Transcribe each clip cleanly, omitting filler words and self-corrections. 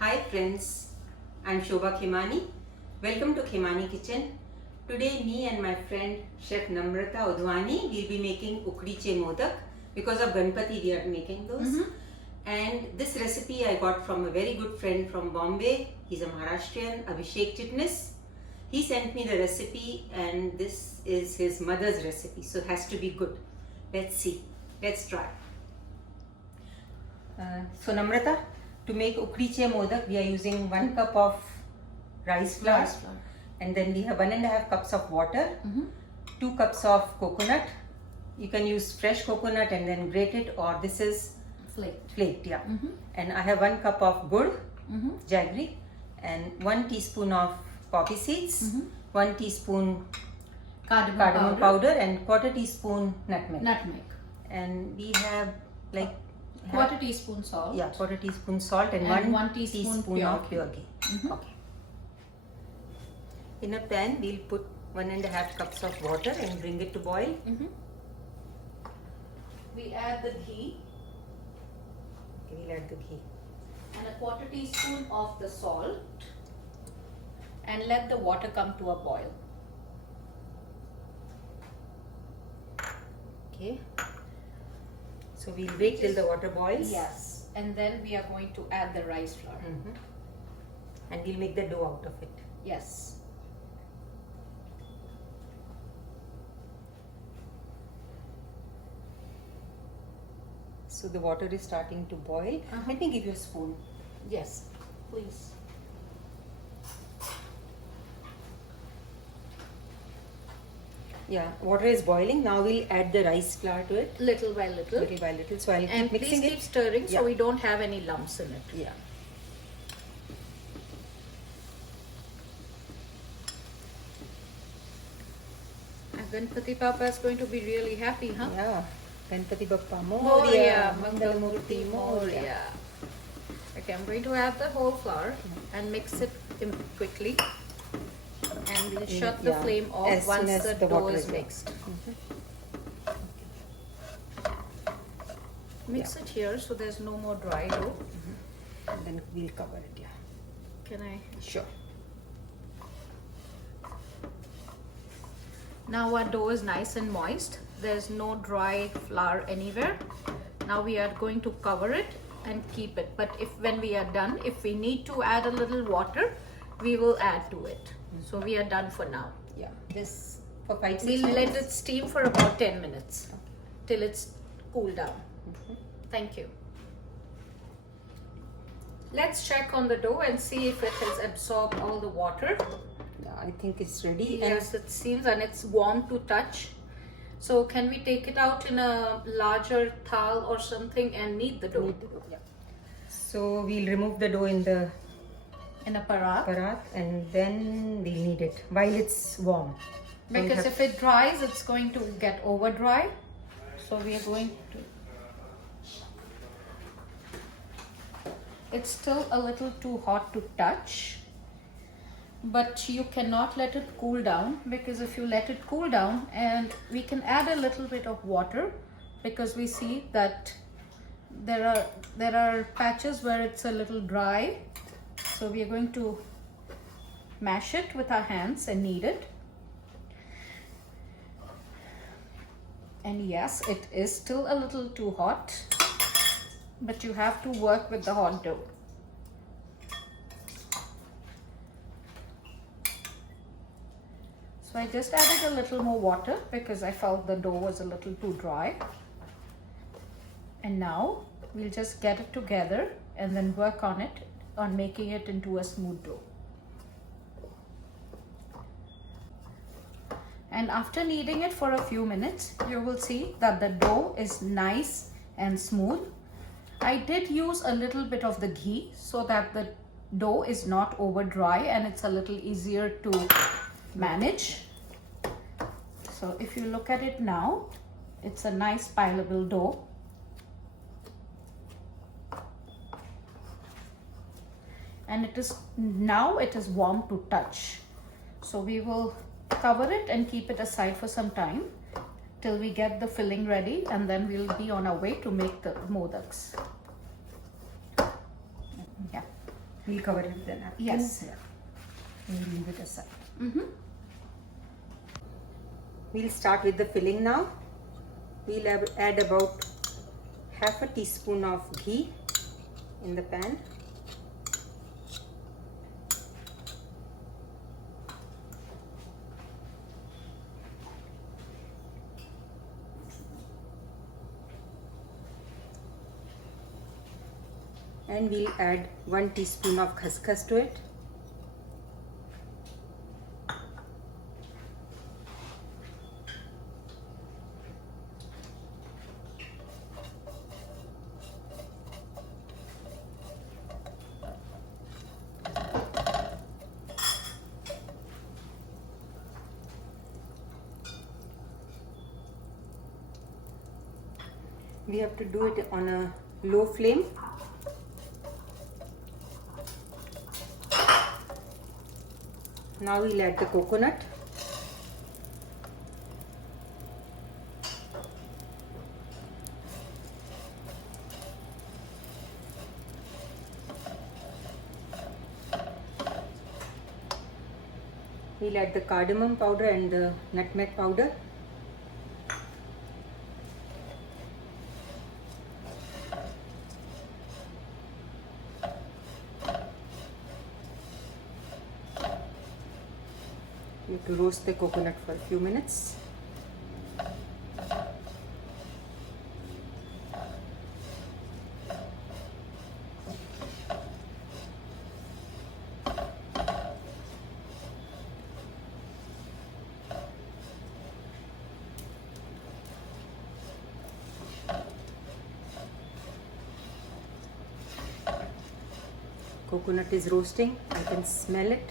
Hi friends, I'm Shobha Khemani. Welcome to Khemani Kitchen. Today me and my friend Chef Namrata Udwani will be making ukdiche modak. Because of Ganpati we are making those. And this recipe I got from a very good friend from Bombay. He's a Maharashtrian, Abhishek Chitnis. He sent me the recipe and this is his mother's recipe, so it has to be good. Let's see. Let's try. So Namrata, to make ukdiche modak, we are using 1 cup of rice flour, and then we have 1.5 cups of water, 2 cups of coconut. You can use fresh coconut and then grate it, or this is flaked, yeah. And I have 1 cup of gur, jaggery, and 1 teaspoon of poppy seeds, 1 teaspoon cardamom powder, and quarter teaspoon nutmeg. And we have like quarter teaspoon salt. Yeah, quarter teaspoon salt and 1 teaspoon of pure ghee. Okay. In a pan, we'll put 1.5 cups of water and bring it to boil. We add the ghee. Okay, we'll add the ghee. And a quarter teaspoon of the salt. And let the water come to a boil. Okay. So we'll wait till the water boils. Yes. And then we are going to add the rice flour. And we'll make the dough out of it. Yes. So the water is starting to boil. Let me give you a spoon. Yes, please. Yeah, water is boiling. Now we'll add the rice flour to it. Little by little. Little by little. So I'll And keep mixing please it. keep stirring Yeah. so we don't have any lumps in it. Yeah. And Ganpati Papa is going to be really happy, huh? Yeah. Ganpati Bappa Moria, Moria, Mangalamurti Mangalamurti Moria. Moria. Okay, I'm going to add the whole flour and mix it in quickly. And we'll shut the flame off as once soon as the the dough water is is mixed. Mix it here so there's no more dry dough. And then we'll cover it. Yeah. Can I? Sure. Now our dough is nice and moist. There's no dry flour anywhere. Now we are going to cover it and keep it. But when we are done, if we need to add a little water, we will add to it. So we are done for now. Yeah. This for 5-6 We'll minutes. let it steam for about 10 minutes till it's cooled down. Thank you. Let's check on the dough and see if it has absorbed all the water. Yeah, I think it's ready. Yes, it seems, and it's warm to touch. So can we take it out in a larger thal or something and knead the dough? Yeah. So we'll remove the dough in the In a parat? parat and then we'll knead it while it's warm. So we Because have- if it dries, it's going to get over dry. So we are going to... It's still a little too hot to touch. But you cannot let it cool down, because if you let it cool down, and we can add a little bit of water, because we see that there are patches where it's a little dry. So we are going to mash it with our hands and knead it. And yes, it is still a little too hot, but you have to work with the hot dough. So I just added a little more water because I felt the dough was a little too dry. And now we'll just get it together and then work on it, on making it into a smooth dough. And after kneading it for a few minutes, you will see that the dough is nice and smooth. I did use a little bit of the ghee so that the dough is not over dry and it's a little easier to manage. So if you look at it now, it's a nice pileable dough. And it is warm to touch. So we will cover it and keep it aside for some time till we get the filling ready, and then we'll be on our way to make the modaks. Yeah. We'll cover it with a napkin. Yes. Yeah. We'll leave it aside. Mm-hmm. We'll start with the filling now. We'll add about half a teaspoon of ghee in the pan. And we'll add 1 teaspoon of khaskhas to it. We have to do it on a low flame. Now we'll add the coconut. We'll add the cardamom powder and the nutmeg powder. You have to roast the coconut for a few minutes. Coconut is roasting. I can smell it.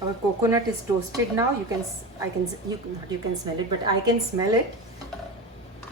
Our coconut is toasted now. You can smell it, but I can smell it.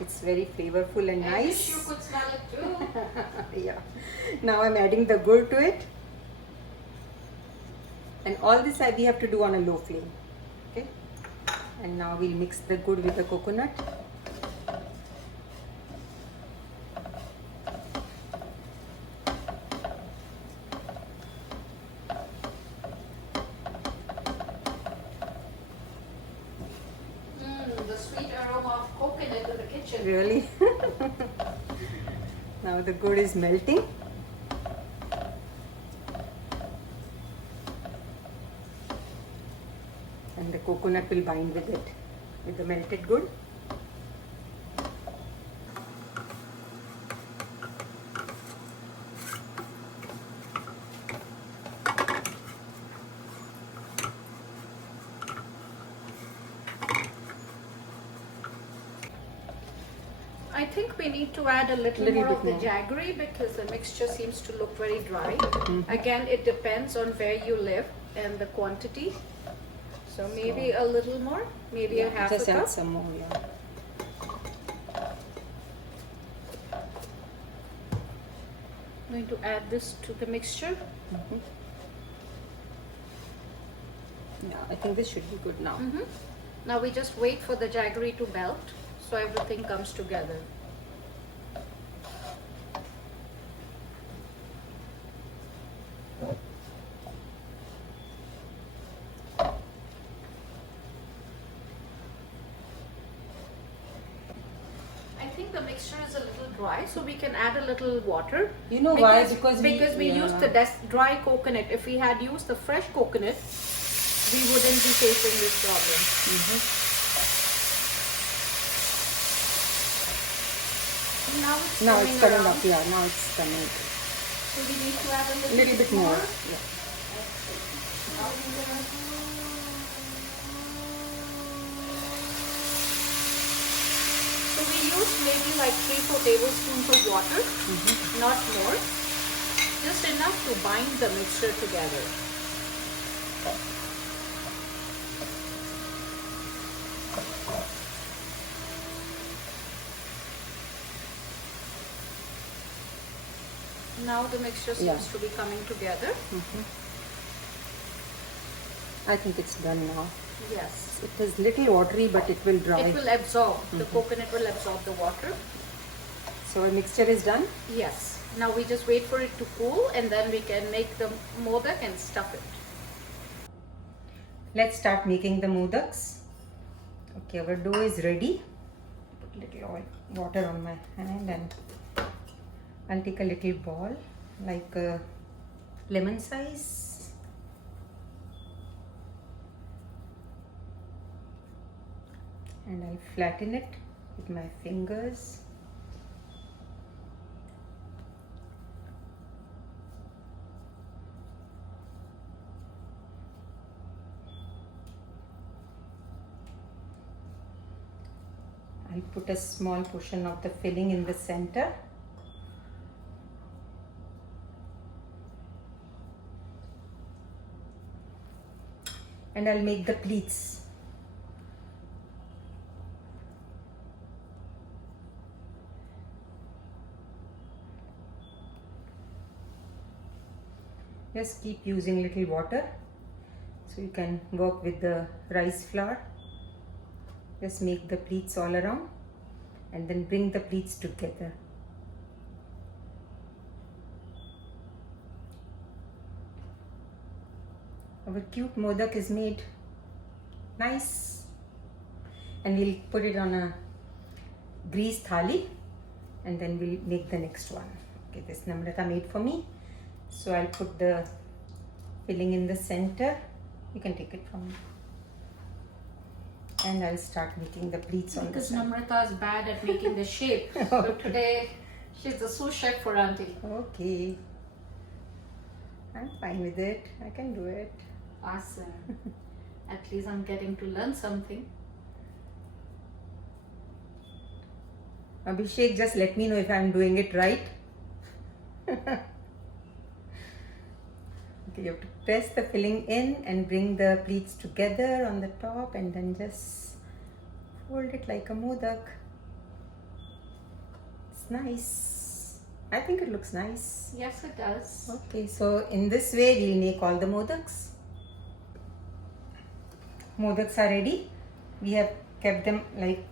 It's very flavorful and nice. I wish you could smell it too. Yeah. Now I'm adding the gur to it. And all this we have to do on a low flame. Okay. And now we'll mix the gur with the coconut. The sweet aroma of coconut in the kitchen. Really? Now the gur is melting. And the coconut will bind with it, with the melted gur. I think we need to add a little Little more bit of the more. jaggery because the mixture seems to look very dry. Mhm. Again, it depends on where you live and the quantity. So maybe a little more, maybe a half Just a add cup. some more, yeah. I'm going to add this to the mixture. Yeah, I think this should be good now. Now we just wait for the jaggery to melt so everything comes together. I think the mixture is a little dry, so we can add a little water. You know why? Because we used the dry coconut. If we had used the fresh coconut, we wouldn't be facing this problem. Now it's coming up. Yeah, now it's coming. So we need to add a Little bit more. Yeah. So we use maybe like 3-4 tablespoons of water, not more, just enough to bind the mixture together. Now the mixture seems to be coming together. I think it's done now. Yes. It is little watery, but it will dry. It will absorb. The coconut will absorb the water. So our mixture is done. Yes. Now we just wait for it to cool and then we can make the modak and stuff it. Let's start making the modaks. Okay, our dough is ready. Put little water on my hand and I'll take a little ball like a lemon size. And I'll flatten it with my fingers. I'll put a small portion of the filling in the center. And I'll make the pleats. Just keep using little water so you can work with the rice flour. Just make the pleats all around and then bring the pleats together. Our cute modak is made nice, and we'll put it on a greased thali and then we'll make the next one. Okay, this Namrata made for me. So I'll put the filling in the center. You can take it from me. And I'll start making the pleats on the Because side. Namrata is bad at making the shape. So today she's the sous chef for auntie. Okay. I'm fine with it. I can do it. Awesome. At least I'm getting to learn something. Abhishek, just let me know if I'm doing it right. Okay, you have to press the filling in and bring the pleats together on the top and then just fold it like a modak. It's nice. I think it looks nice. Yes, it does. Okay, so in this way we'll make all the modaks. Modaks are ready. We have kept them like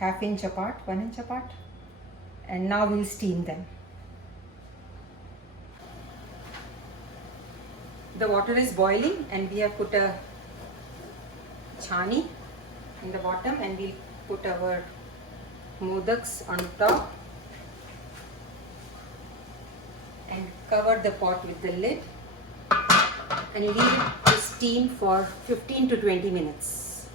½ inch apart, 1 inch apart, and now we'll steam them. The water is boiling and we have put a chani in the bottom and we'll put our modaks on top and cover the pot with the lid and leave it to steam for 15 to 20 minutes.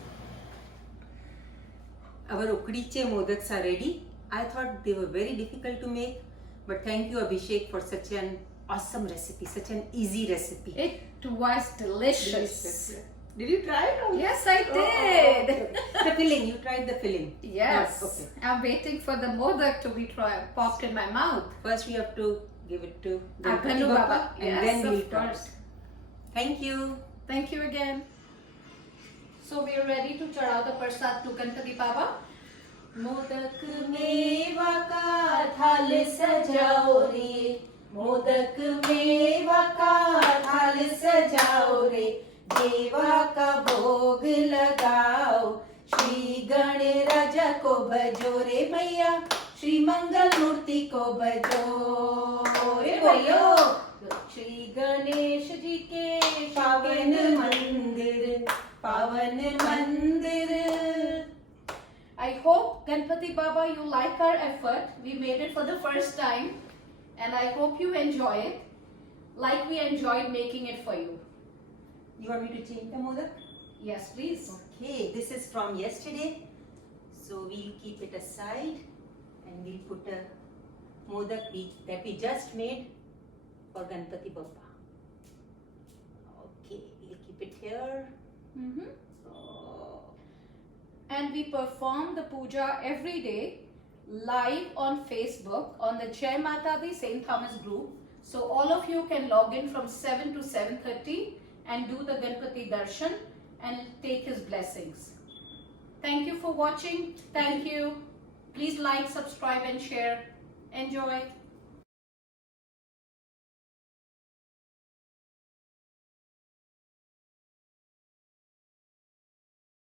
Our ukdiche modaks are ready. I thought they were very difficult to make, but thank you Abhishek for such an awesome recipe, such an easy recipe. It was delicious. Did you try it? Or? Yes, I Oh, did. okay. The filling, you tried the filling. Yes. Oh, okay. I'm waiting for the modak to be popped in my mouth. First we have to give it to Ganpati Bappa. and Yes, then we'll of try course. it. Thank you. Thank you again. So we are ready to chadao the prasad to Ganpati Baba. Modak मेवा का थाल सजाओ रे, मोदक मेवा का थाल सजाओ रे, देवा का भोग लगाओ, श्री गणराज को भजो रे भैया, श्री मंगल मूर्ति को भजो रे भैया, श्री गणेश जी के पावन मंदिर, पावन मंदिर. I hope Ganpati Baba you like our effort. We made it for the first time and I hope you enjoy it like we enjoyed making it for you. You want me to change the modak? Yes, please. Okay, this is from yesterday. So we'll keep it aside and we'll put a modak that we just made for Ganpati Bappa. Okay, we'll keep it here. And we perform the puja every day live on Facebook on the Jai Mata Di St. Thomas group. So all of you can log in from 7 to 7:30 and do the Ganpati Darshan and take his blessings. Thank you for watching. Thank you. Please like, subscribe and share. Enjoy.